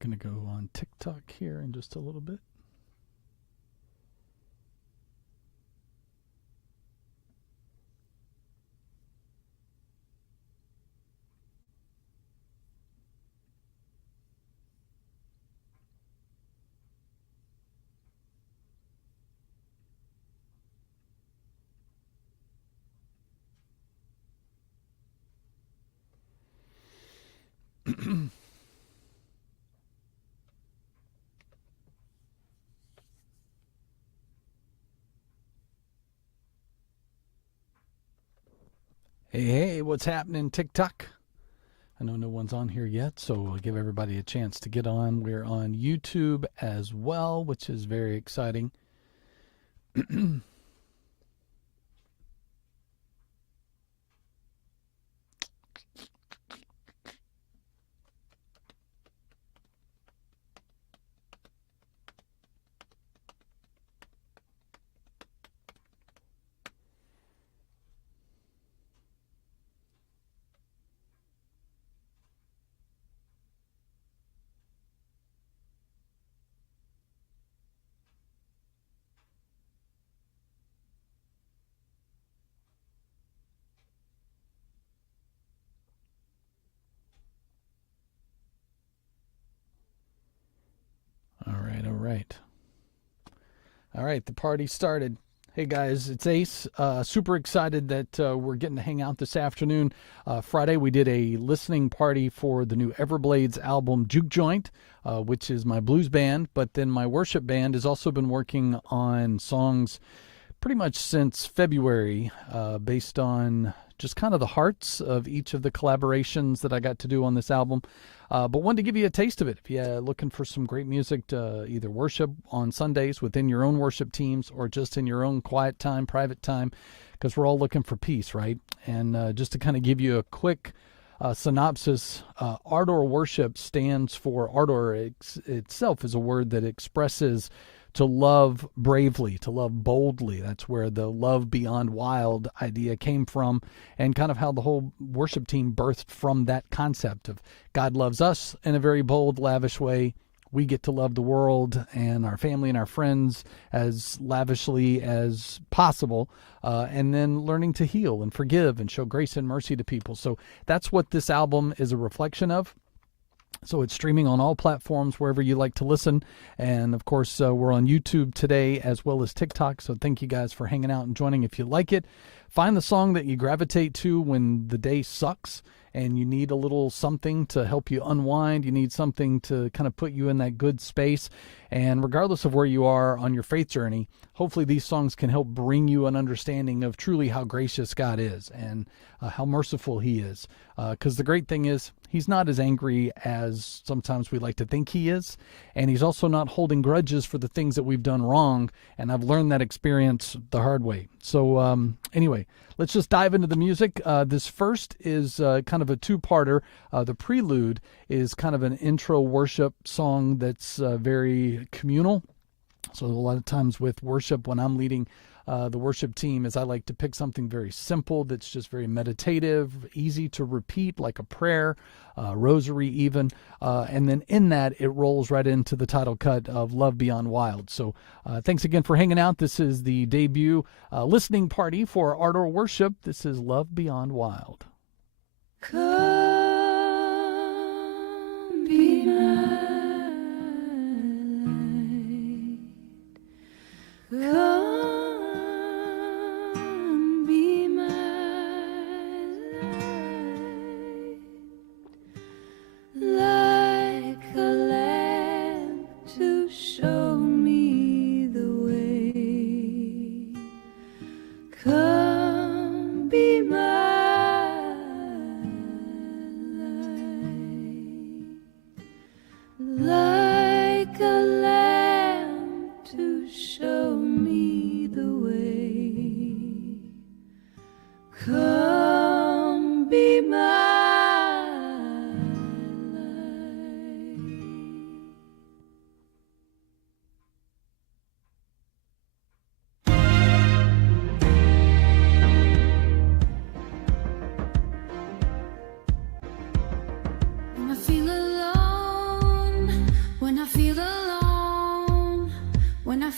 Going to go on TikTok here in just a little bit. Hey, what's happening, TikTok? I know no one's on here yet, so I'll give everybody a chance to get on. We're on YouTube as well, which is very exciting. All right, all right. All right, the party started. Hey guys, it's Ace. Super excited that we're getting to hang out this afternoon. Friday, we did a listening party for the new Everblades album, Juke Joint, which is my blues band. But then my worship band has also been working on songs pretty much since February, based on just kind of the hearts of each of the collaborations that I got to do on this album. But wanted to give you a taste of it. If you're looking for some great music to either worship on Sundays within your own worship teams or just in your own quiet time, private time, because we're all looking for peace, right? And just to kind of give you a quick synopsis, Ardour Worship stands for Ardour itself is a word that expresses to love bravely, to love boldly. That's where the love beyond wild idea came from, and kind of how the whole worship team birthed from that concept of God loves us in a very bold, lavish way. We get to love the world and our family and our friends as lavishly as possible, and then learning to heal and forgive and show grace and mercy to people. So that's what this album is a reflection of. So it's streaming on all platforms wherever you like to listen. And of course, we're on YouTube today as well as TikTok. So thank you guys for hanging out and joining. If you like it, find the song that you gravitate to when the day sucks and you need a little something to help you unwind. You need something to kind of put you in that good space. And regardless of where you are on your faith journey, hopefully these songs can help bring you an understanding of truly how gracious God is and how merciful he is. Because the great thing is, he's not as angry as sometimes we like to think he is. And he's also not holding grudges for the things that we've done wrong. And I've learned that experience the hard way. So anyway, let's just dive into the music. This first is kind of a two-parter. The prelude is kind of an intro worship song that's very communal. So a lot of times with worship, when I'm leading the worship team, is I like to pick something very simple that's just very meditative, easy to repeat, like a prayer, rosary even. And then in that, it rolls right into the title cut of Love Beyond Wild. So thanks again for hanging out. This is the debut listening party for Ardour Worship. This is Love Beyond Wild. Come be my light. Come be my light, like a lamp to show me the way. Come be my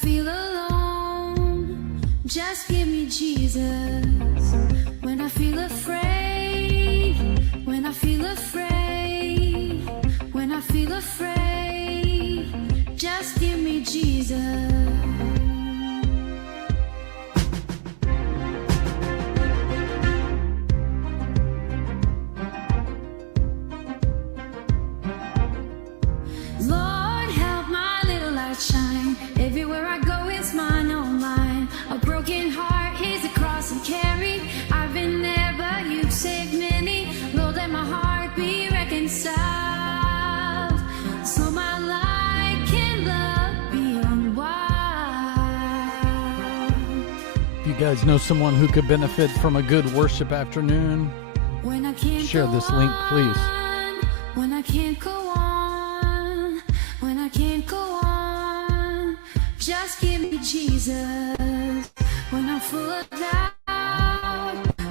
feel alone, just give me Jesus. When I feel afraid, when I feel afraid, when I feel afraid, just give me Jesus. Lord, help my little light shine. Everywhere I go, it's mine, oh mine. A broken heart is a cross and carry. I've been there, but you've saved many. Lord, let my heart be reconciled, so my light can love beyond wild. You guys know someone who could benefit from a good worship afternoon? When I can't Share go this link, please. on, when I can't go on, when I can't go on, just give me Jesus. When I'm full of doubt,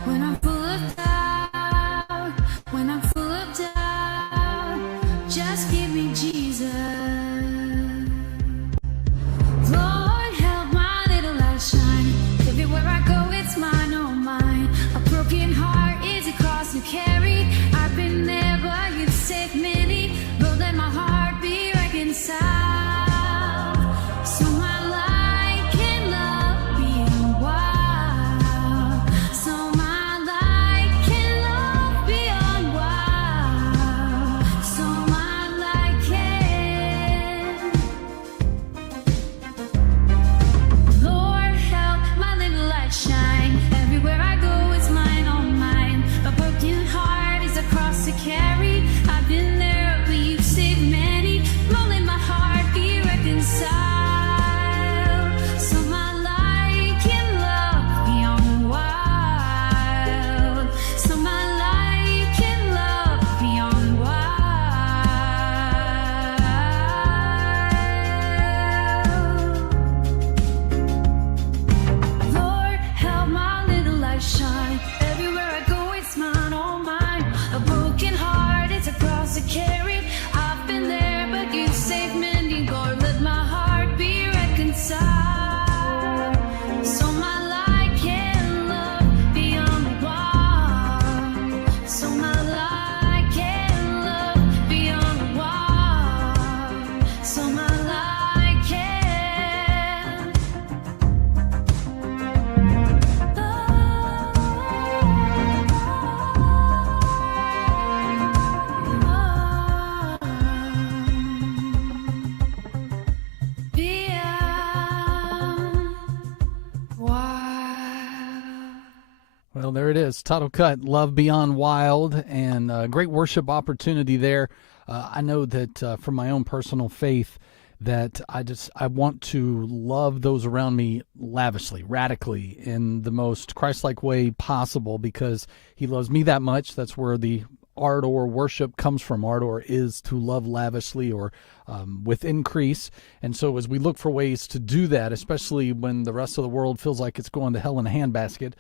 when I'm full of doubt, when I'm full of doubt, just give me Jesus. Lord, help my little light shine. Everywhere I go, it's mine, oh mine. A broken heart is a cross to carry. I've been there, but you've saved many. Lord, let my heart be reconciled, so my light can love beyond wild. So my light can love beyond wild. So my light can. Lord, help my little light shine. Everywhere I go, it's mine, oh mine. A broken heart is a cross to carry. I've been there, but you've saved many. Lord, let my heart be reconciled, so my light can love beyond wild. So my light can love beyond wild. Lord, help my little light shine. Everywhere I go, it's mine, all mine. A broken heart, it's a cross to carry. I've been there, but you saved many. Lord, let my heart be reconciled, so my light can love beyond wild. So my light can love beyond wild. So my light can. Beyond wild. Well, there it is. Title cut, Love Beyond Wild, and great worship opportunity there. I know that from my own personal faith that I want to love those around me lavishly, radically, in the most Christ-like way possible, because he loves me that much. That's where the Ardour Worship comes from. Ardour is to love lavishly, or with increase. And so as we look for ways to do that, especially when the rest of the world feels like it's going to hell in a handbasket,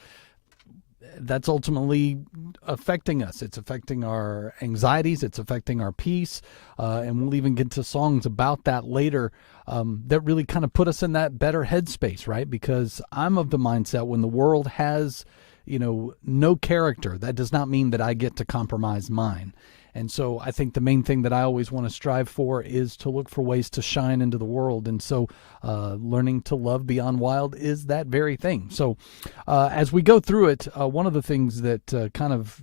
that's ultimately affecting us. It's affecting our anxieties. It's affecting our peace. And we'll even get to songs about that later that really kind of put us in that better headspace, right? Because I'm of the mindset when the world has, no character, that does not mean that I get to compromise mine. And so I think the main thing that I always want to strive for is to look for ways to shine into the world. And so learning to love beyond wild is that very thing. So as we go through it, one of the things that kind of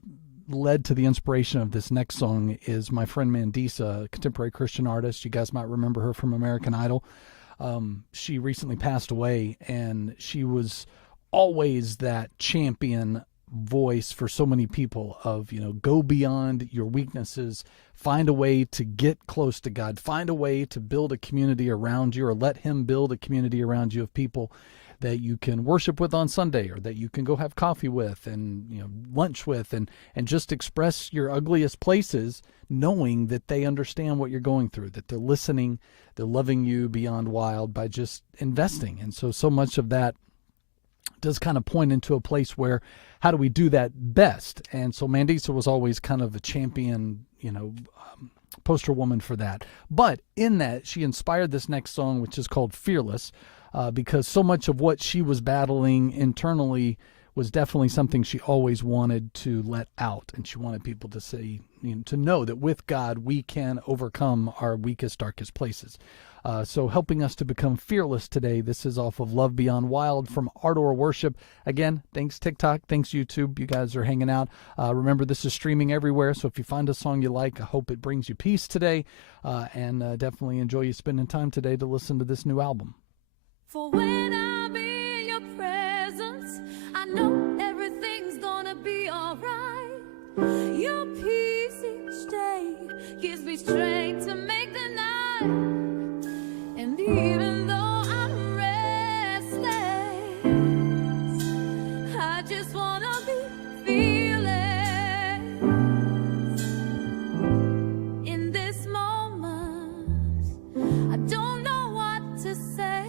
led to the inspiration of this next song is my friend Mandisa, a contemporary Christian artist. You guys might remember her from American Idol. She recently passed away, and she was always that champion voice for so many people of, go beyond your weaknesses, find a way to get close to God, find a way to build a community around you, or let him build a community around you of people that you can worship with on Sunday, or that you can go have coffee with and lunch with, and just express your ugliest places, knowing that they understand what you're going through, that they're listening, they're loving you beyond wild by just investing. And so much of that does kind of point into a place where, how do we do that best? And so Mandisa was always kind of a champion, poster woman for that. But in that, she inspired this next song, which is called Fearless. because so much of what she was battling internally was definitely something she always wanted to let out, and she wanted people to say, to know that with God we can overcome our weakest, darkest places. So helping us to become fearless today, this is off of Love Beyond Wild from Ardour Worship. Again, thanks TikTok, thanks YouTube. You guys are hanging out. Remember, this is streaming everywhere, so if you find a song you like, I hope it brings you peace today, and definitely enjoy you spending time today to listen to this new album. For when I'm in your presence, I know everything's gonna be alright. Your peace each day gives me strength to make the night. And even though I'm restless, I just wanna be fearless. In this moment, I don't know what to say.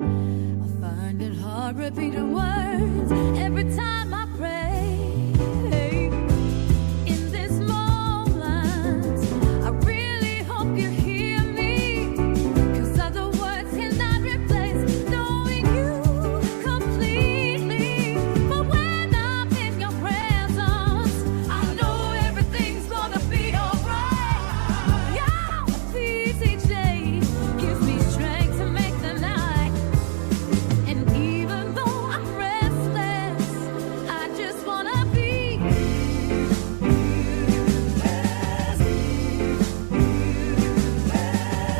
I find it hard repeating words every time I pray. In this moment, I really hope you hear me, 'cause other words cannot replace knowing you completely. But when I'm in your presence, I know everything's gonna be alright. Your peace each day gives me strength to make the night. And even though I'm restless, I just wanna be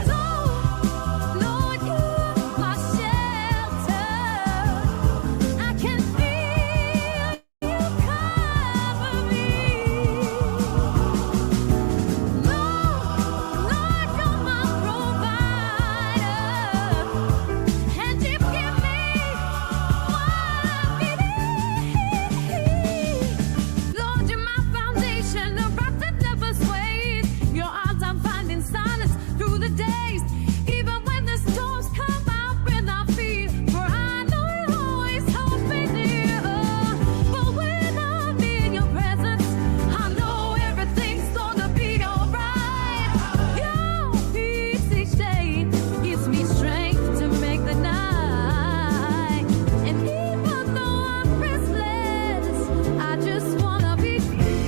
oh, Lord, you're my shelter. I can feel you cover me. Lord, you're my provider, and you give me what I need. Lord, you're my foundation, a rock that never sways. Your arms I'm finding silence through the days, even when the storms come out when I fear. For I know you always hold me near. But when I'm in your presence, I know everything's gonna be alright. Your peace each day gives me strength to make the night. And even though I'm restless, I just wanna be fearless.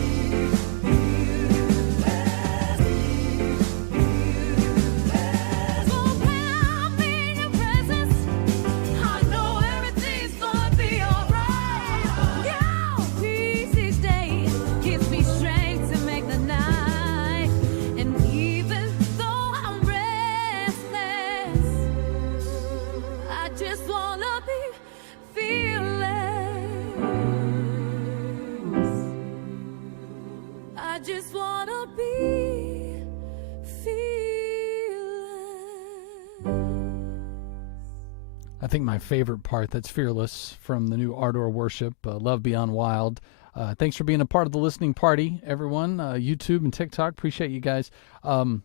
For when I'm in your presence, I know everything's gonna be alright. Your peace each day gives me strength to make the night. And even though I'm restless, I just wanna be fearless. I just wanna be fearless. I think my favorite part, that's Fearless from the new Ardour Worship, Love Beyond Wild. Thanks for being a part of the listening party, everyone. YouTube and TikTok, appreciate you guys. On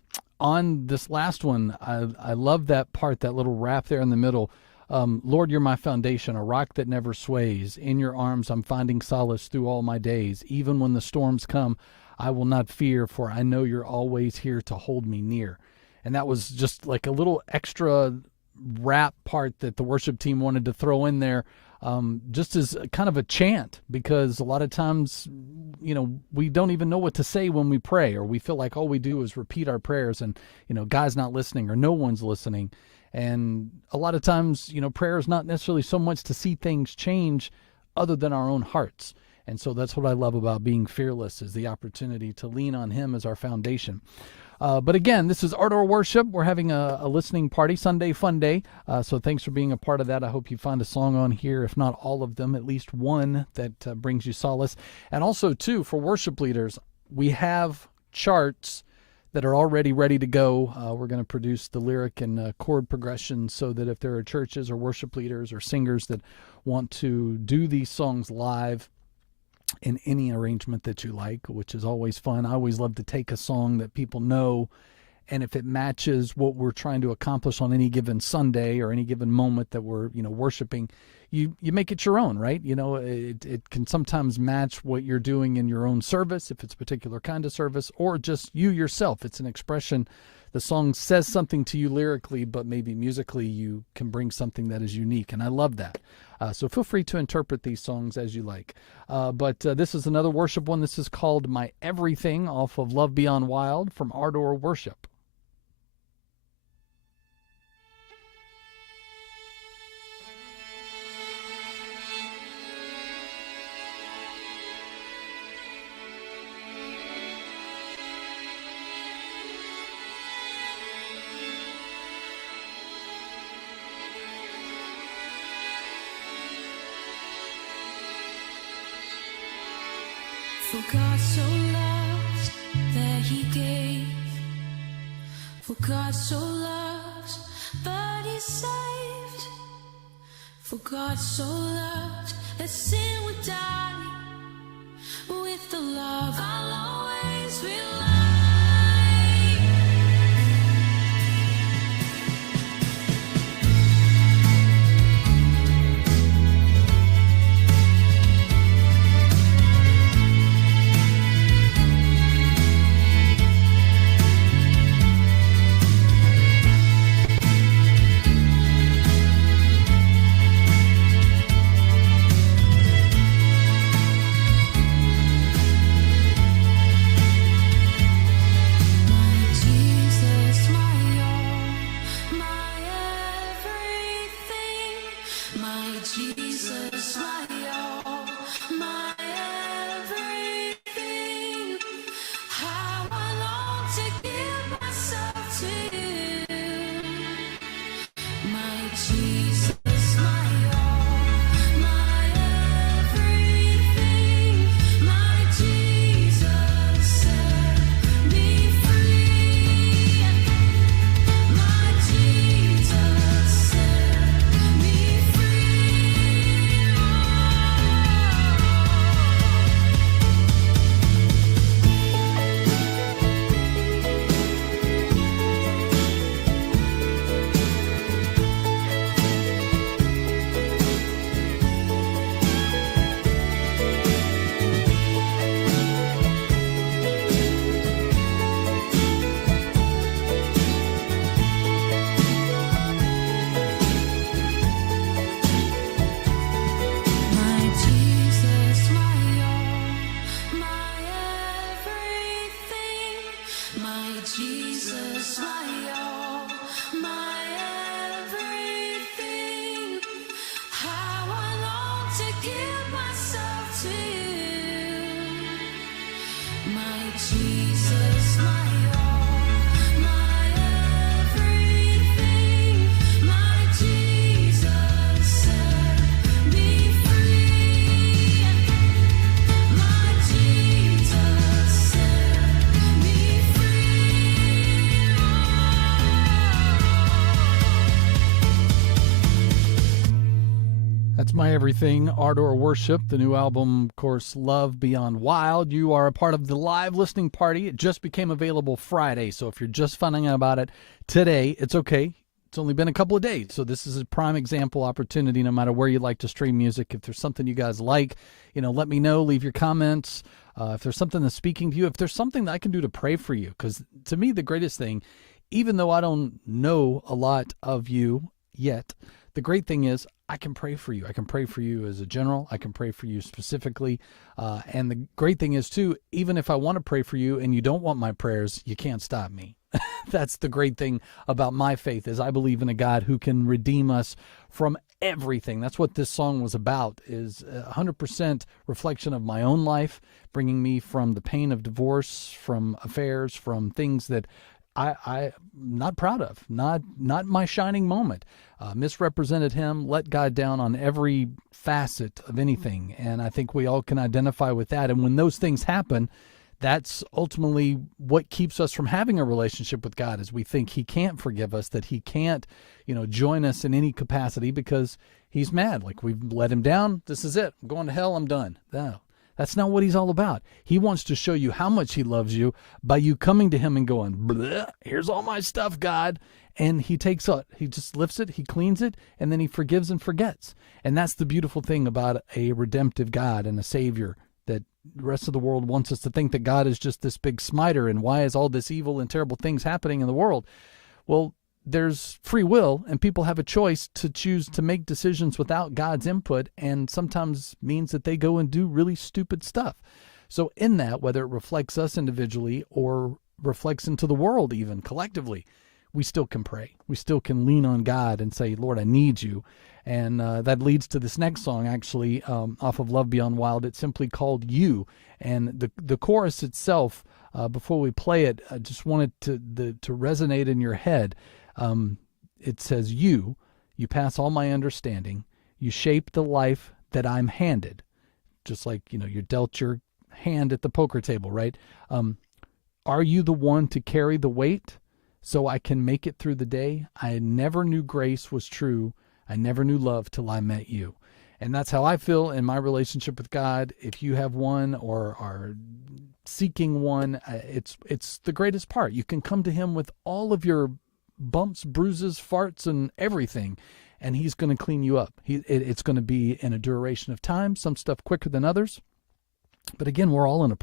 this last one, I love that part, that little rap there in the middle. Lord, you're my foundation, a rock that never sways. In your arms I'm finding solace through all my days. Even when the storms come, I will not fear, for I know you're always here to hold me near. And that was just like a little extra rap part that the worship team wanted to throw in there, just as kind of a chant, because a lot of times, we don't even know what to say when we pray, or we feel like all we do is repeat our prayers and, God's not listening or no one's listening. And a lot of times, prayer is not necessarily so much to see things change other than our own hearts. And so that's what I love about being fearless, is the opportunity to lean on him as our foundation. But again, this is Ardour Worship. We're having a listening party, Sunday Fun Day. So thanks for being a part of that. I hope you find a song on here, if not all of them, at least one that brings you solace. And also, too, for worship leaders, we have charts that are already ready to go. We're going to produce the lyric and chord progressions so that if there are churches or worship leaders or singers that want to do these songs live in any arrangement that you like, which is always fun. I always love to take a song that people know, and if it matches what we're trying to accomplish on any given Sunday or any given moment that we're, worshiping, you make it your own, right? It can sometimes match what you're doing in your own service, if it's a particular kind of service, or just you yourself. It's an expression. The song says something to you lyrically, but maybe musically you can bring something that is unique, and I love that. So feel free to interpret these songs as you like. But this is another worship one. This is called My Everything, off of Love Beyond Wild from Ardour Worship. For God so loved that he gave. For God so loved that he saved. For God so loved that sin would die. With the love I'll always rely. My Everything, Ardour Worship, the new album, of course, Love Beyond Wild. You are a part of the live listening party. It just became available Friday, so if you're just finding out about it today, it's okay. It's only been a couple of days, so this is a prime example opportunity no matter where you like to stream music. If there's something you guys like, let me know, leave your comments. If there's something that's speaking to you, if there's something that I can do to pray for you, because to me, the greatest thing, even though I don't know a lot of you yet, the great thing is I can pray for you. I can pray for you as a general. I can pray for you specifically. And the great thing is, too, even if I want to pray for you and you don't want my prayers, you can't stop me. That's the great thing about my faith, is I believe in a God who can redeem us from everything. That's what this song was about, is 100% reflection of my own life, bringing me from the pain of divorce, from affairs, from things that I'm not proud of, not my shining moment. Misrepresented him, let God down on every facet of anything. And I think we all can identify with that. And when those things happen, that's ultimately what keeps us from having a relationship with God, is we think he can't forgive us, that he can't, join us in any capacity because he's mad. Like, we've let him down. This is it. I'm going to hell. I'm done. No. That's not what he's all about. He wants to show you how much he loves you by you coming to him and going, here's all my stuff, God. and he takes it, he just lifts it, he cleans it, and then he forgives and forgets. And that's the beautiful thing about a redemptive God and a Savior, that the rest of the world wants us to think that God is just this big smiter, and why is all this evil and terrible things happening in the world? Well, there's free will, and people have a choice to choose to make decisions without God's input, and sometimes means that they go and do really stupid stuff. So in that, whether it reflects us individually or reflects into the world even collectively, we still can pray. We still can lean on God and say, Lord, I need you. And that leads to this next song, actually, off of Love Beyond Wild. It's simply called You. And the chorus itself, before we play it, I just wanted to resonate in your head. It says, you pass all my understanding. You shape the life that I'm handed. Just like, you're dealt your hand at the poker table, right? Are you the one to carry the weight so I can make it through the day? I never knew grace was true. I never knew love till I met you. And that's how I feel in my relationship with God. If you have one or are seeking one, it's the greatest part. You can come to him with all of your bumps, bruises, farts, and everything, and he's going to clean you up. It's going to be in a duration of time, some stuff quicker than others. But again, we're all in a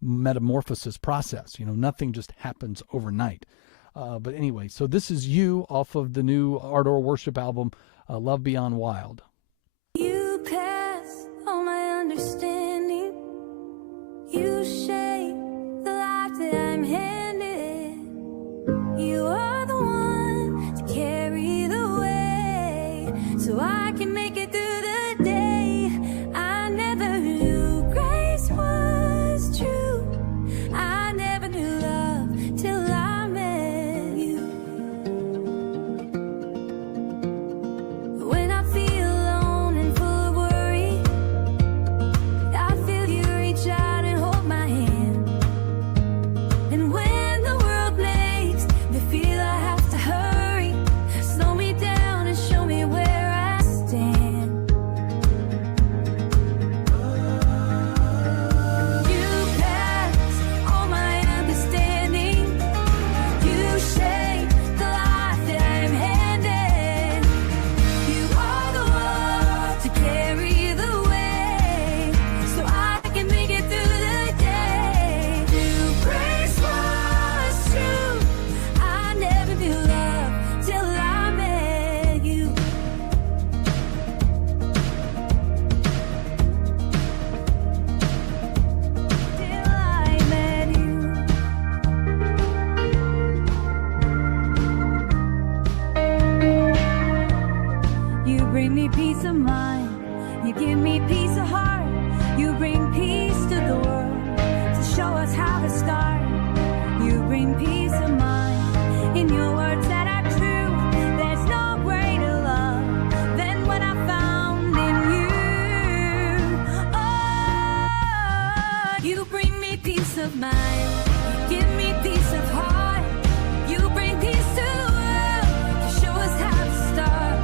metamorphosis process. Nothing just happens overnight. But anyway, so this is You off of the new Ardour Worship album, Love Beyond Wild. You pass all my understanding. You shape the life that I'm handed. You are the one to carry the way so I can make it through the day. I never knew grace was true. I never knew love till I met you. When I feel alone and full of worry, I feel you reach out and hold my hand. And when the world makes me feel I have to hurry, slow me down and show me where I stand. You pass all my understanding. You shape the life that I'm handed. You are the one to carry the way so I can make it through the day. New grace was true. I never knew love till I met you. Till I met you. You bring me peace of mind. You give me peace of heart. You bring peace to the world to show us how to start. You bring peace of mind in your words that are true. There's no greater love than what I found in you. Oh, you bring me peace of mind. You give me peace of heart. You bring peace to the world to show us how to start.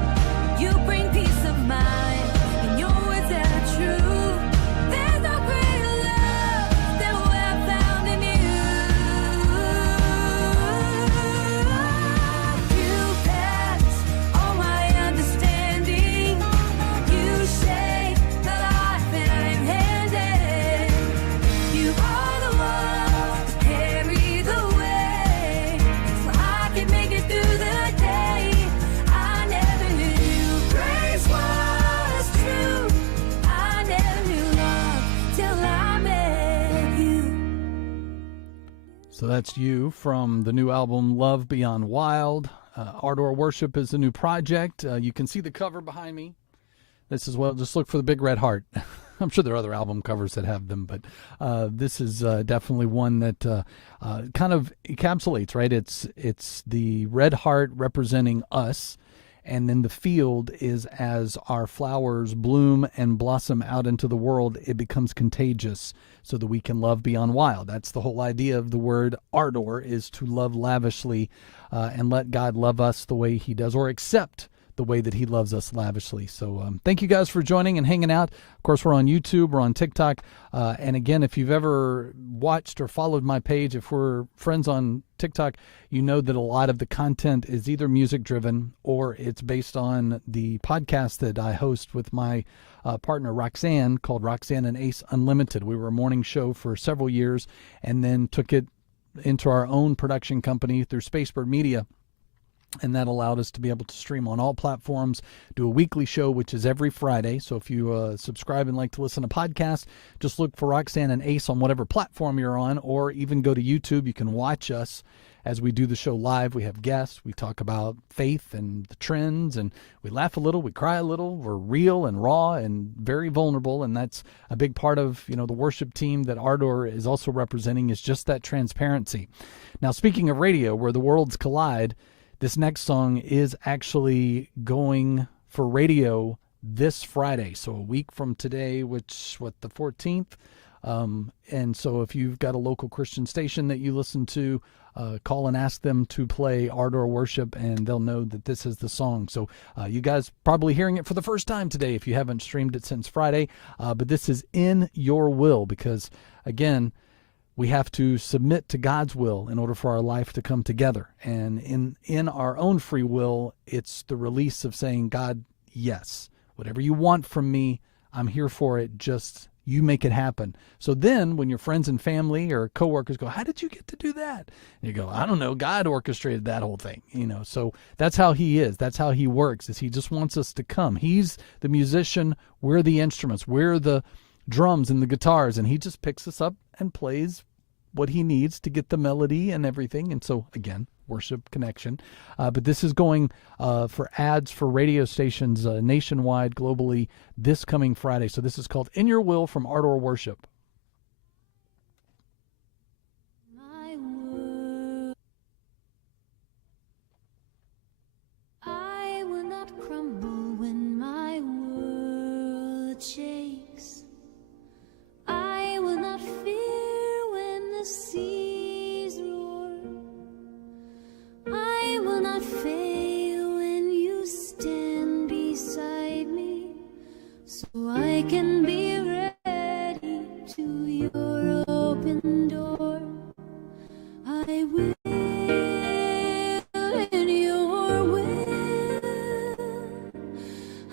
You bring peace of mind in your words that are true. There's no greater love than what I found in you. You pass all my understanding. You shape the life that I'm handed. You are the one to carry the way so I can make it through the day. I never knew grace was true. I never knew love till I met you. So that's You from the new album Love Beyond Wild. Ardour Worship is the new project. You can see the cover behind me. This is, well, just look for the big red heart. I'm sure there are other album covers that have them, but this is definitely one that kind of encapsulates, right? It's the red heart representing us, and then the field is as our flowers bloom and blossom out into the world, it becomes contagious so that we can love beyond wild. That's the whole idea of the word Ardour, is to love lavishly and let God love us the way he does, or accept the way that he loves us lavishly. So thank you guys for joining and hanging out. Of course, we're on YouTube, we're on TikTok. And again, if you've ever watched or followed my page, if we're friends on TikTok, you know that a lot of the content is either music driven or it's based on the podcast that I host with my partner Roxanne, called Roxanne and Ace Unlimited. We were a morning show for several years and then took it into our own production company through Spacebird Media. And that allowed us to be able to stream on all platforms, do a weekly show, which is every Friday. So if you subscribe and like to listen to podcasts, just look for Roxanne and Ace on whatever platform you're on, or even go to YouTube. You can watch us as we do the show live. We have guests. We talk about faith and the trends, and we laugh a little, we cry a little. We're real and raw and very vulnerable, and that's a big part of, the worship team that Ardour is also representing, is just that transparency. Now, speaking of radio, where the worlds collide, this next song is actually going for radio this Friday, so a week from today, the 14th. And so if you've got a local Christian station that you listen to, call and ask them to play Ardour Worship, and they'll know that this is the song. So you guys probably hearing it for the first time today if you haven't streamed it since Friday. But this is In Your Will, because, again, we have to submit to God's will in order for our life to come together. And in our own free will, it's the release of saying, God, yes, whatever you want from me, I'm here for it. Just you make it happen. So then when your friends and family or coworkers go, how did you get to do that? And you go, I don't know. God orchestrated that whole thing. So that's how he is. That's how he works, is he just wants us to come. He's the musician. We're the instruments. We're the drums and the guitars, and he just picks us up and plays what he needs to get the melody and everything. And so, again, worship connection. But this is going for ads for radio stations nationwide, globally, this coming Friday. So this is called In Your Will from Ardour Worship. My word, I will not crumble when my world shakes. I will not fear when the seas roar. I will not fail when you stand beside me, so I can be ready to your open door. I will in your will.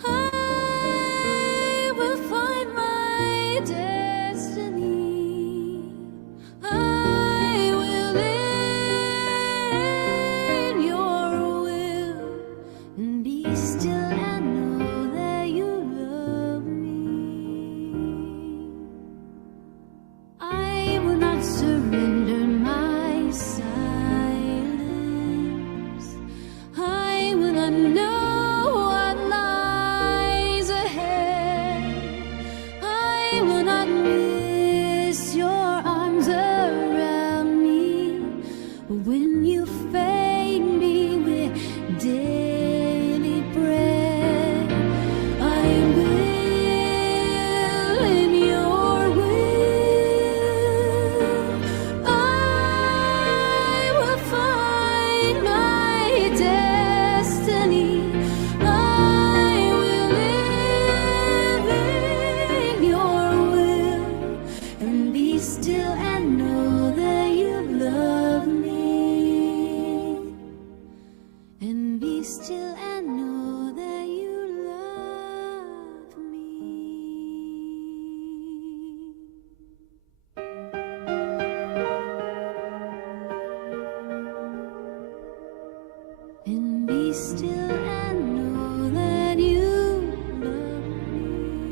I will find my destiny. I will live in your will and be still and know that you love me. I will not surrender my silence. I will not know what lies ahead. I will not miss your arms around me when you feed me with daily bread. I will in your will. I will find my destiny. I will live in your will and be still and know that you love me. And be still and know that you love me. And be still and know that you love me.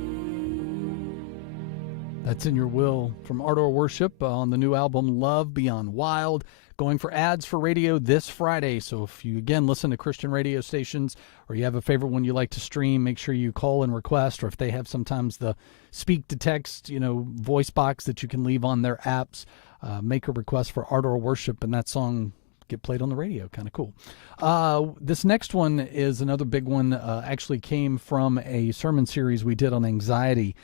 That's In Your Will from Ardour Worship on the new album Love Beyond Wild, going for ads for radio this Friday. So if you, again, listen to Christian radio stations or you have a favorite one you like to stream, make sure you call and request, or if they have sometimes the speak to text, voice box that you can leave on their apps, make a request for Ardour Worship, and that song get played on the radio. Kind of cool. This next one is another big one. Actually came from a sermon series we did on anxiety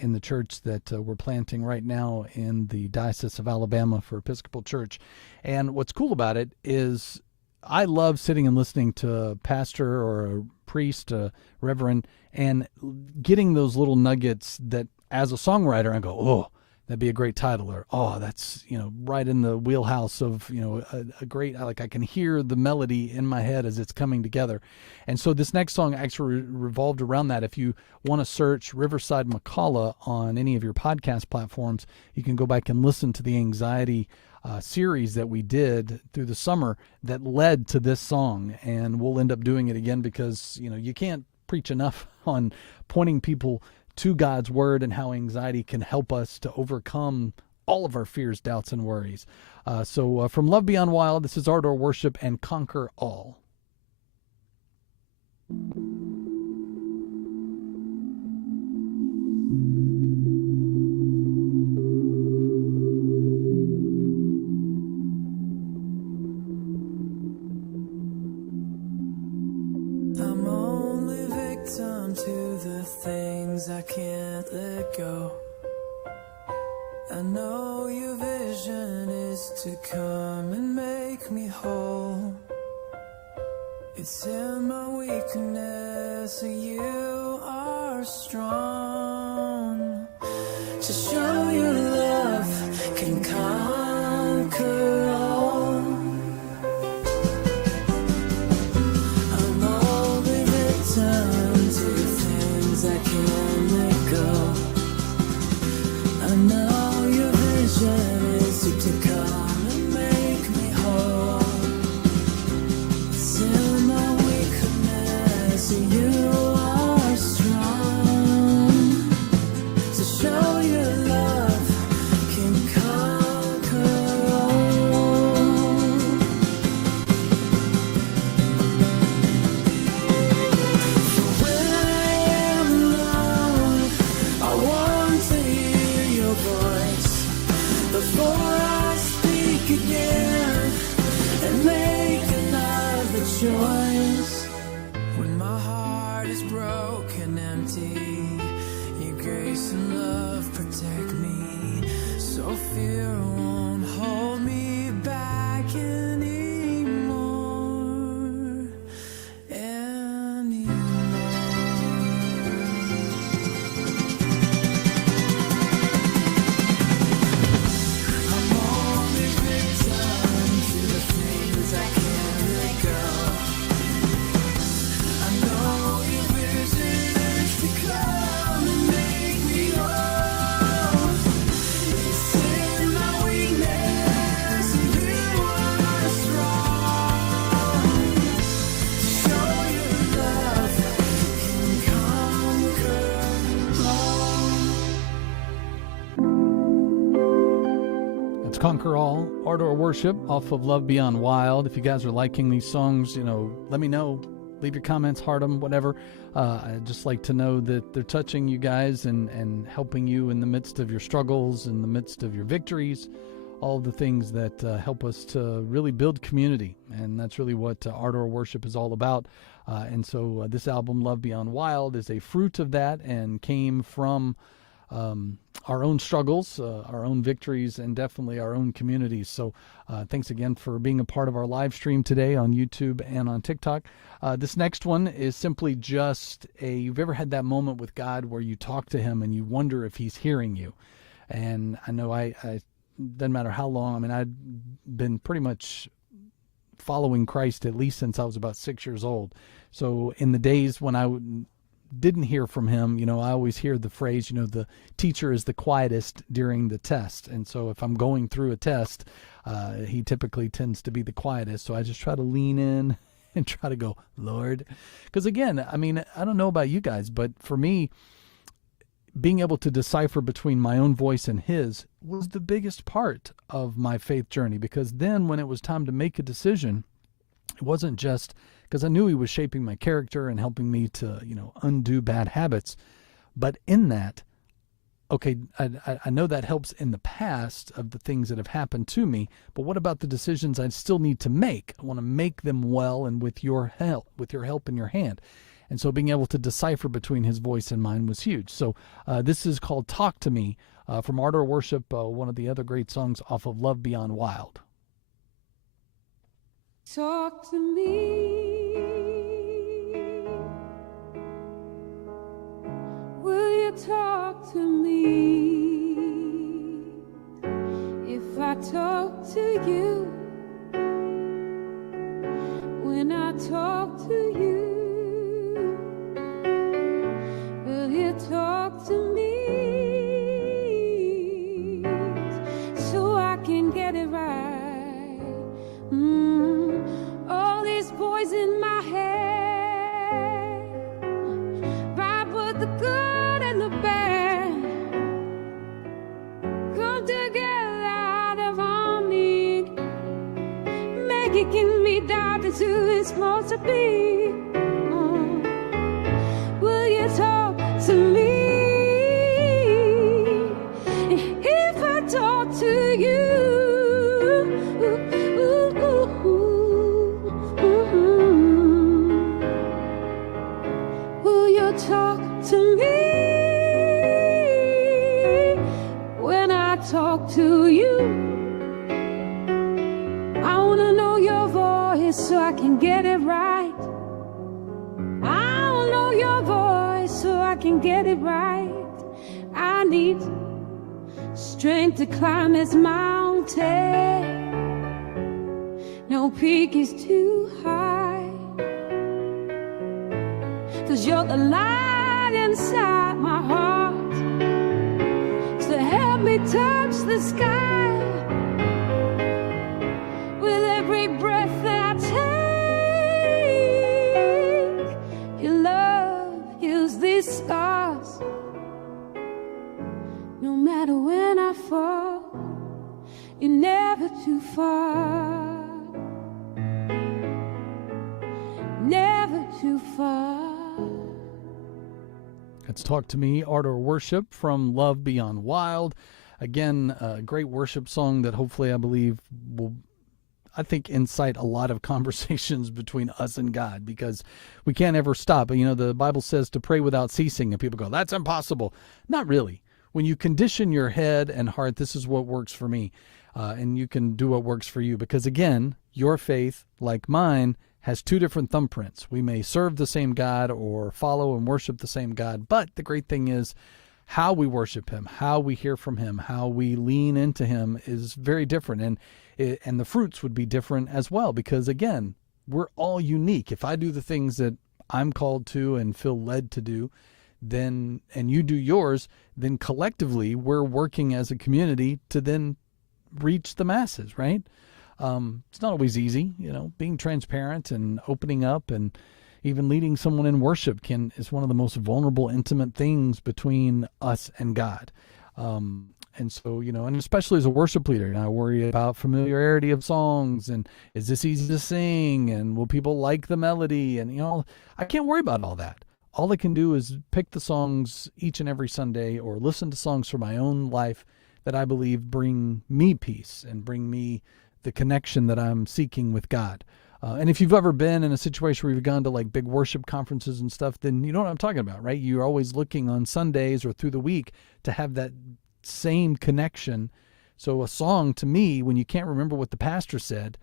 in the church that we're planting right now in the Diocese of Alabama for Episcopal Church. And what's cool about it is I love sitting and listening to a pastor or a priest, a reverend, and getting those little nuggets that, as a songwriter, I go, oh, that'd be a great title, or oh, that's right in the wheelhouse of a great, like, I can hear the melody in my head as it's coming together. And so this next song actually revolved around that. If you want to search Riverside McCalla on any of your podcast platforms, you can go back and listen to the anxiety series that we did through the summer that led to this song. And we'll end up doing it again because you can't preach enough on pointing people to God's word and how anxiety can help us to overcome all of our fears, doubts, and worries. So from Love Beyond Wild, this is Ardour Worship and Conquer All. I'm only victim to the things I can't let go. I know your vision is to come and make me whole. It's in my weakness that you are strong. To show your love can conquer all. I'm only victim to things I can't let go. I know your vision is to come and make me whole. It's in my weakness that you are strong. To show your love can conquer all. When I am alone, I want to hear your voice before I speak again and make another choice. When my heart is broken, empty, your grace and love protect me, so fear won't hold me back anymore. I'm only victim to the things I can't let go. I know your vision is to come and make me whole. It's in my weakness that you are strong. To show your love can conquer all. Let's Conquer All, Ardour Worship off of Love Beyond Wild. If you guys are liking these songs, let me know. Leave your comments, heart them, whatever. I'd just like to know that they're touching you guys and helping you in the midst of your struggles, in the midst of your victories, all of the things that help us to really build community. And that's really what Ardour Worship is all about. And so this album, Love Beyond Wild, is a fruit of that and came from our own struggles, our own victories, and definitely our own communities. So thanks again for being a part of our live stream today on YouTube and on TikTok. This next one is simply just you've ever had that moment with God where you talk to him and you wonder if he's hearing you? And I know I doesn't matter how long, I mean, I'd been pretty much following Christ at least since I was about 6 years old. So in the days when I didn't hear from him, I always hear the phrase, the teacher is the quietest during the test. And so if I'm going through a test, he typically tends to be the quietest. So I just try to lean in and try to go, Lord. Because again, I mean, I don't know about you guys, but for me, being able to decipher between my own voice and his was the biggest part of my faith journey. Because then when it was time to make a decision, it wasn't just because I knew he was shaping my character and helping me to, undo bad habits. But in that, okay, I know that helps in the past of the things that have happened to me, but what about the decisions I still need to make? I want to make them well and with your help in your hand. And so being able to decipher between his voice and mine was huge. So this is called Talk to Me from Ardour Worship, one of the other great songs off of Love Beyond Wild. talk to me? Will you talk to me? If I talk to you, when I talk to you, will you talk to me so I can get it right? All these boys in my head, right with the good and the bad, come together out of harmony, making me down to it's supposed to be. Will you talk to me? If I talk to you, will you talk to me when I talk to you? I wanna know your voice so I can get it right. I wanna know your voice so I can get it right. I need strength to climb this mountain. No peak is too high, 'cause you're the light inside my heart. So help me touch the sky with every breath that I take. Your love heals these scars. No matter when I fall, you're never too far. Never too far. Let's Talk to Me, Ardour Worship from Love Beyond Wild. Again, a great worship song that hopefully I believe will, I think, incite a lot of conversations between us and God, because we can't ever stop. You know, the Bible says to pray without ceasing, and people go, that's impossible. Not really. When you condition your head and heart, this is what works for me, and you can do what works for you, because again, your faith, like mine, has two different thumbprints. We may serve the same God or follow and worship the same God, but the great thing is how we worship him, how we hear from him, how we lean into him is very different, and the fruits would be different as well, because again, we're all unique. If I do the things that I'm called to and feel led to do, then, and you do yours, then collectively we're working as a community to then reach the masses, right? It's not always easy, you know, being transparent and opening up and even leading someone in worship is one of the most vulnerable, intimate things between us and God. And so, you know, and especially as a worship leader, I worry about familiarity of songs and is this easy to sing and will people like the melody? And, you know, I can't worry about all that. All I can do is pick the songs each and every Sunday or listen to songs from my own life that I believe bring me peace and bring me the connection that I'm seeking with God. And if you've ever been in a situation where you've gone to like big worship conferences and stuff, then you know what I'm talking about, right? You're always looking on Sundays or through the week to have that same connection. So a song, to me, when you can't remember what the pastor said,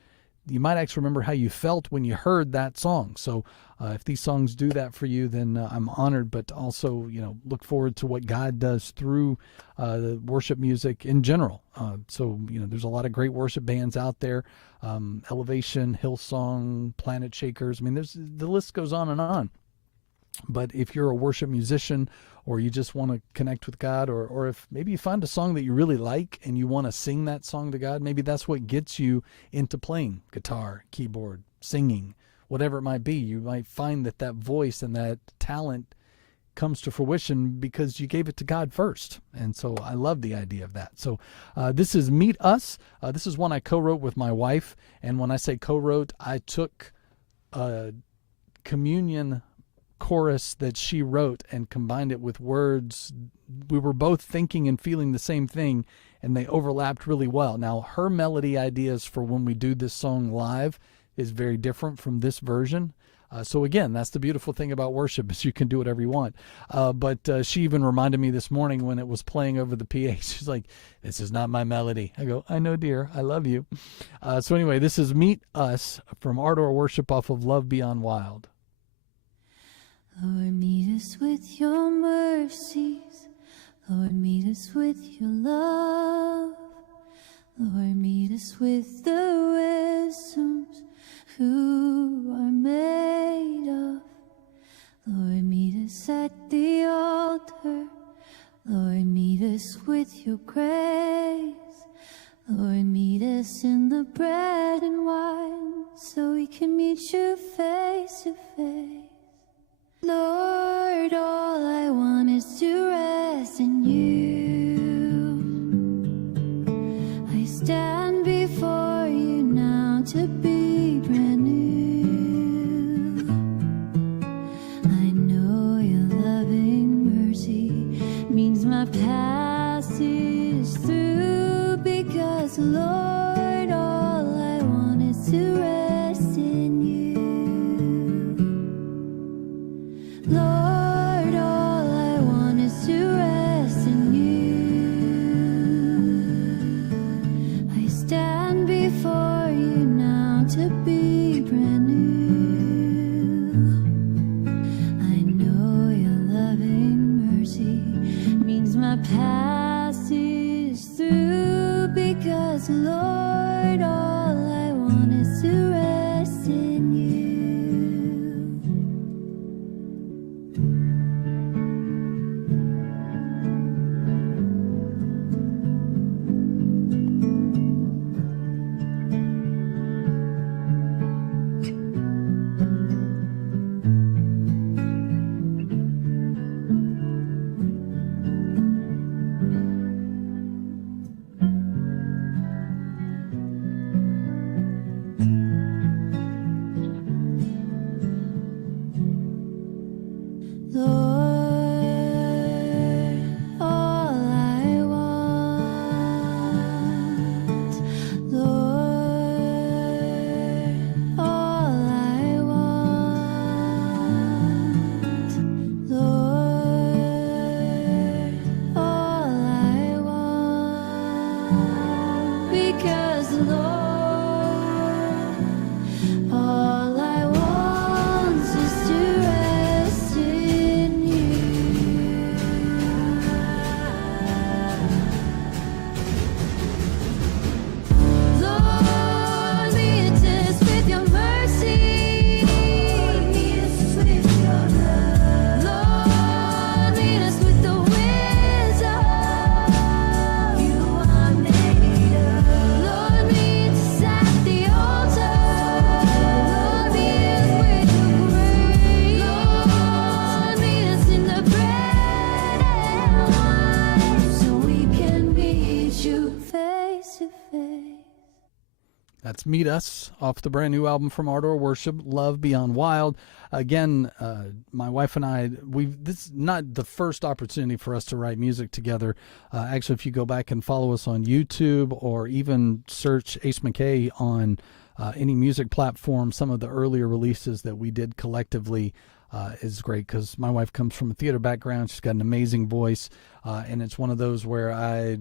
you might actually remember how you felt when you heard that song. So if these songs do that for you, then I'm honored, but also, you know, look forward to what God does through the worship music in general. So, you know, there's a lot of great worship bands out there. Elevation, Hillsong, Planet Shakers. I mean, the list goes on and on. But if you're a worship musician or you just want to connect with God, or if maybe you find a song that you really like and you want to sing that song to God, maybe that's what gets you into playing guitar, keyboard, singing, whatever it might be. You might find that voice and that talent comes to fruition because you gave it to God first. And so I love the idea of that. So this is Meet Us. This is one I co-wrote with my wife. And when I say co-wrote, I took a communion chorus that she wrote and combined it with words. We were both thinking and feeling the same thing, and they overlapped really well. Now, her melody ideas for when we do this song live is very different from this version. So again, that's the beautiful thing about worship is you can do whatever you want. But she even reminded me this morning when it was playing over the PA. She's like, "This is not my melody." I go, "I know, dear. I love you." So anyway, this is "Meet Us" from Ardour Worship off of Love Beyond Wild. Lord, meet us with your mercies. Lord, meet us with your love. Lord, meet us with the wisdoms who are made of. Lord, meet us at the altar. Lord, meet us with your grace. Lord, meet us in the bread and wine so we can meet you face to face. Lord, all I want is to rest in you. I stand before you now to be brand new. I know your loving mercy means my past is through, because Lord, all I want is to rest in you. Lord, all I want is to rest in you. I stand before you now to be brand new. I know your loving mercy means my past is through, because Lord, all I want is to rest in you. That's Meet Us off the brand new album from Ardour Worship, Love Beyond Wild. Again, my wife and I, this is not the first opportunity for us to write music together. Actually, if you go back and follow us on YouTube or even search Ace McKay on any music platform, some of the earlier releases that we did collectively is great, because my wife comes from a theater background. She's got an amazing voice, and it's one of those where I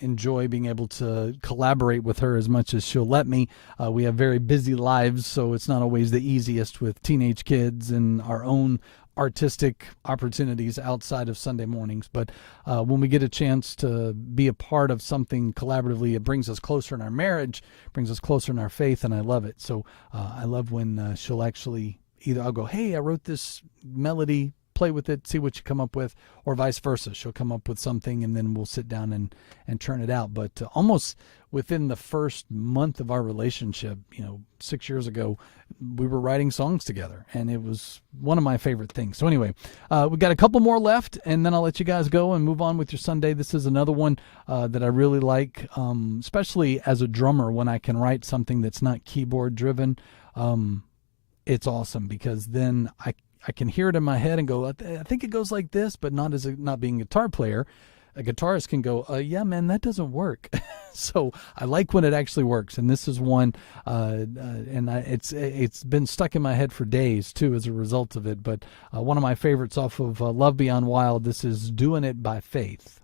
enjoy being able to collaborate with her as much as she'll let me. We have very busy lives, so it's not always the easiest with teenage kids and our own artistic opportunities outside of Sunday mornings. But when we get a chance to be a part of something collaboratively, it brings us closer in our marriage, brings us closer in our faith, and I love it. So I love when she'll actually, either I'll go, "Hey, I wrote this melody, play with it, see what you come up with," or vice versa. She'll come up with something and then we'll sit down and turn it out. But almost within the first month of our relationship, 6 years ago, we were writing songs together, and it was one of my favorite things. So anyway, we got a couple more left, and then I'll let you guys go and move on with your Sunday. This is another one that I really like, especially as a drummer, when I can write something that's not keyboard driven. It's awesome, because then I can hear it in my head and go, I think it goes like this, but not being a guitar player. a guitarist can go, yeah, man, that doesn't work. So I like when it actually works, and this is one, and it's been stuck in my head for days too as a result of it. But one of my favorites off of Love Beyond Wild. This is "Doing It by Faith."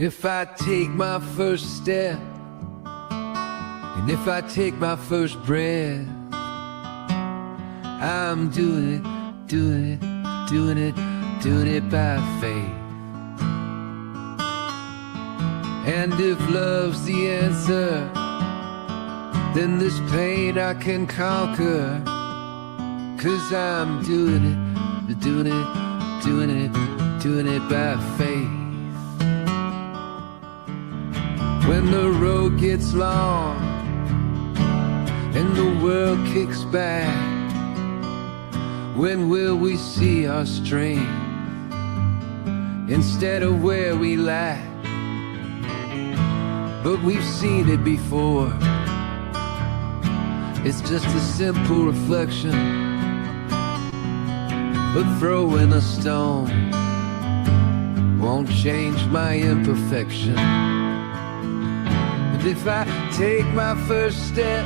If I take my first step, and if I take my first breath, I'm doing it by faith. And if love's the answer, then this pain I can conquer. 'Cause I'm doing it by faith. When the road gets long and the world kicks back, when will we see our strength instead of where we lack? But we've seen it before. It's just a simple reflection, but throwing a stone won't change my imperfection. But if I take my first step,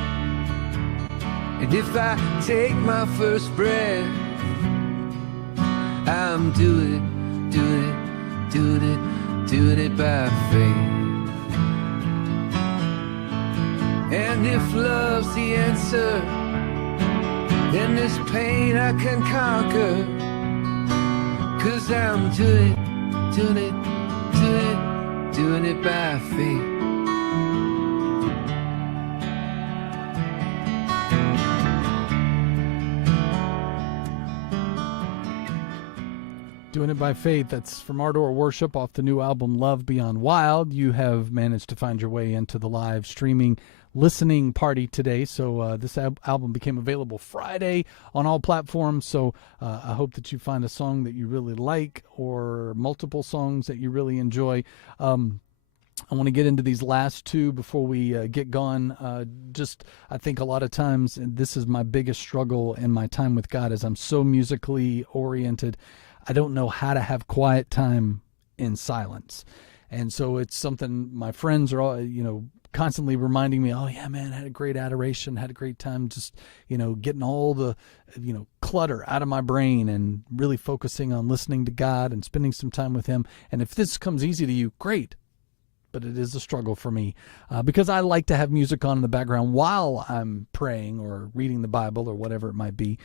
and if I take my first breath, I'm doing it by faith. And if love's the answer, then this pain I can conquer. 'Cause I'm doing it by faith. Doing It by Faith. That's from Ardour Worship off the new album Love Beyond Wild. You have managed to find your way into the live streaming listening party today. So this album became available Friday on all platforms. So I hope that you find a song that you really like or multiple songs that you really enjoy. I want to get into these last two before we get going. I think a lot of times, and this is my biggest struggle in my time with God, is I'm so musically oriented. I don't know how to have quiet time in silence. And so it's something my friends are all, constantly reminding me, oh yeah, man, had a great adoration, had a great time just, getting all the, clutter out of my brain and really focusing on listening to God and spending some time with him. And if this comes easy to you, great. But it is a struggle for me because I like to have music on in the background while I'm praying or reading the Bible or whatever it might be.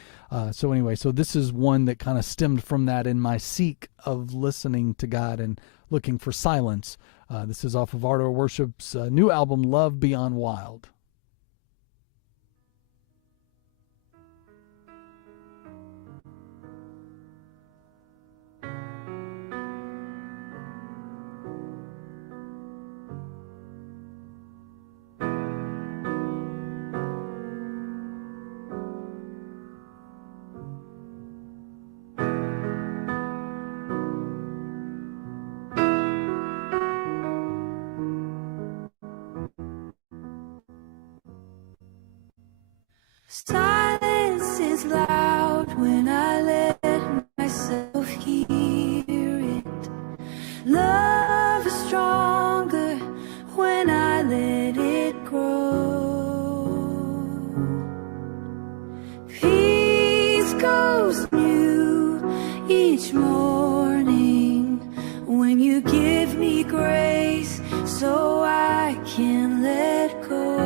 So this is one that kind of stemmed from that in my seek of listening to God and looking for silence. This is off of Ardour Worship's new album, Love Beyond Wild. Silence is loud when I let myself hear it. Love is stronger when I let it grow. Peace goes new each morning when you give me grace so I can let go.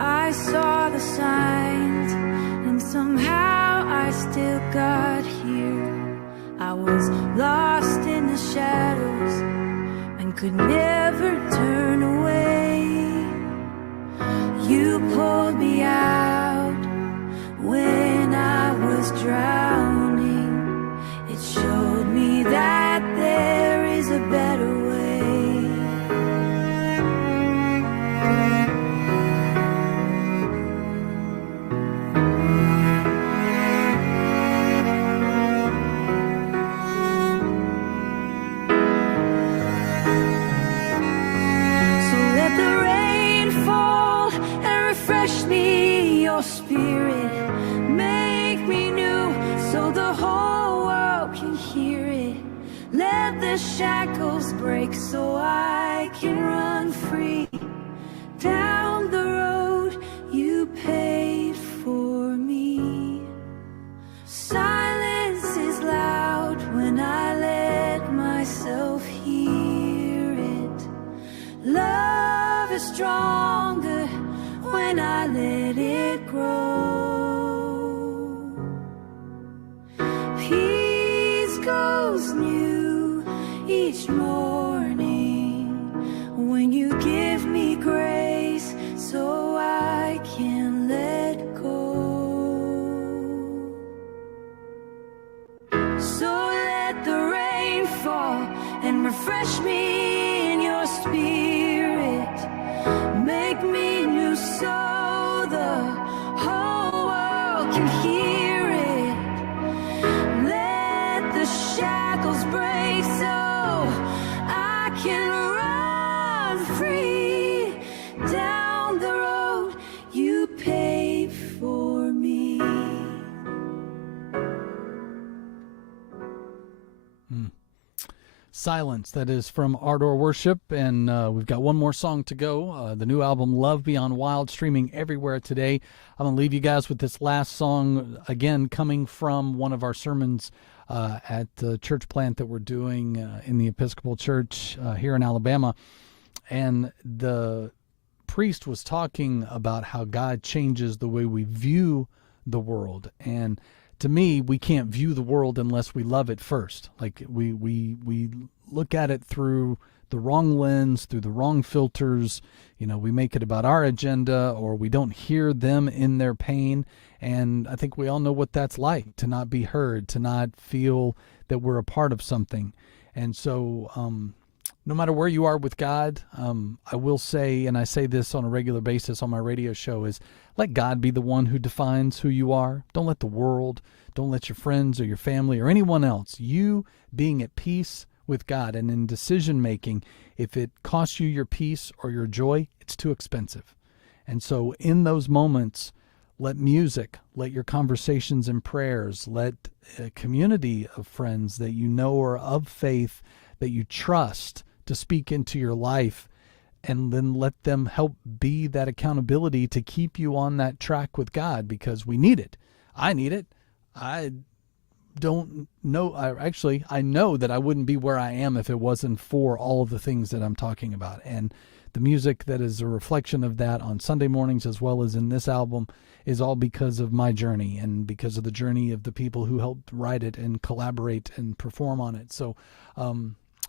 I saw the signs, and somehow I still got here. I was lost in the shadows and could never turn away. You pulled me out when I was refresh me, your spirit. Make me new so the whole world can hear it. Let the shackles break so I can run free down the road you paid for me. Silence is loud when I let myself hear it. Love is stronger when I let it grow. Peace goes new each morning when you give me grace so I can let go. So let the rain fall and refresh me in your spirit. Make me new so the whole world can hear it. Let the shackles break so I can run free down the road you paved for me. Silence, that is from Ardour Worship, and we've got one more song to go. The new album, Love Beyond Wild, streaming everywhere today. I'm going to leave you guys with this last song, again, coming from one of our sermons at the church plant that we're doing in the Episcopal Church here in Alabama. And the priest was talking about how God changes the way we view the world. And to me, we can't view the world unless we love it first. Like we look at it through the wrong lens, through the wrong filters. You know, we make it about our agenda, or we don't hear them in their pain. And I think we all know what that's like, to not be heard, to not feel that we're a part of something. And so no matter where you are with God, I will say, and I say this on a regular basis on my radio show, is let God be the one who defines who you are. Don't let the world, don't let your friends or your family or anyone else. You being at peace with God and in decision making, if it costs you your peace or your joy, it's too expensive. And so in those moments, let music, let your conversations and prayers, let a community of friends that you know are of faith, that you trust to speak into your life, and then let them help be that accountability to keep you on that track with God, because we need it. I need it. I don't know. I know that I wouldn't be where I am if it wasn't for all of the things that I'm talking about. And the music that is a reflection of that on Sunday mornings, as well as in this album, is all because of my journey and because of the journey of the people who helped write it and collaborate and perform on it. So,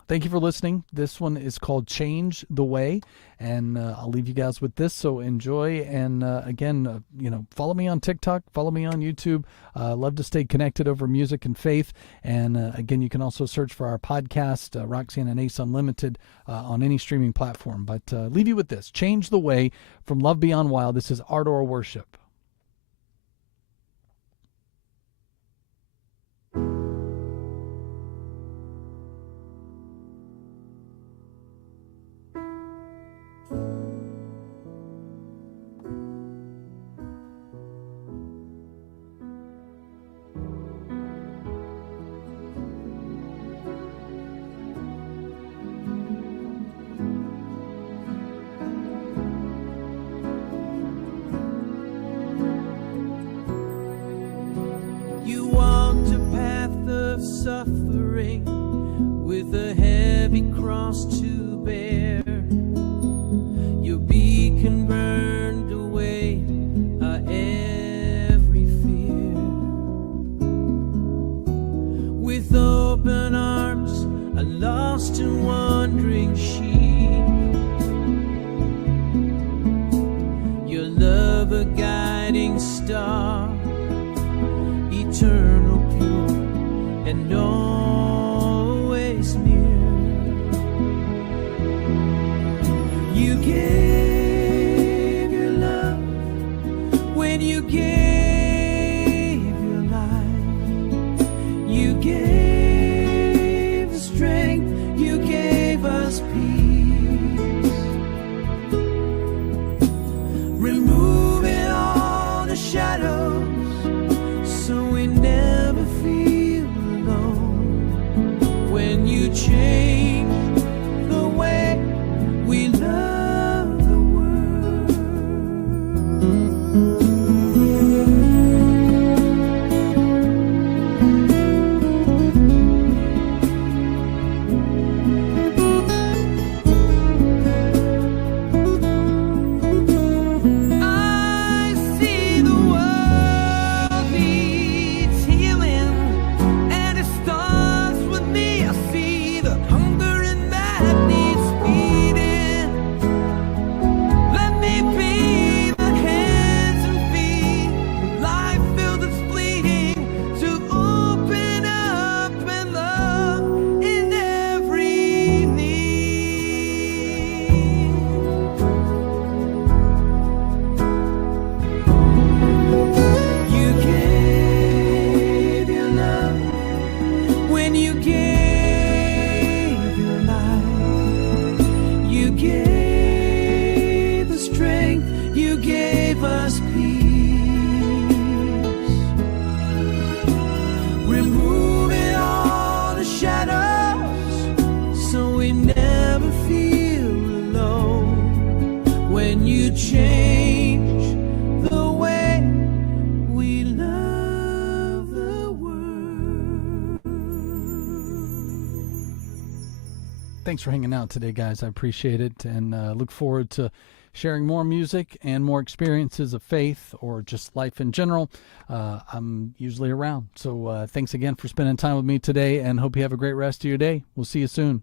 thank you for listening. This one is called Change the Way, and I'll leave you guys with this, so enjoy. And again, follow me on TikTok, follow me on YouTube. Love to stay connected over music and faith. And again, you can also search for our podcast, Roxanne and Ace Unlimited, on any streaming platform. But leave you with this, Change the Way from Love Beyond Wild. This is Ardour Worship. Suffering with a heavy cross to bear, your beacon burned away every fear. With open arms, a lost and wandering sheep, your love a guiding star, eternal, pure, and always near. You gave your love when you gave your life. You gave the strength, you gave us peace. Remove you change the way we love the world. Thanks for hanging out today, guys. I appreciate it, and look forward to sharing more music and more experiences of faith or just life in general. I'm usually around. So thanks again for spending time with me today, and hope you have a great rest of your day. We'll see you soon.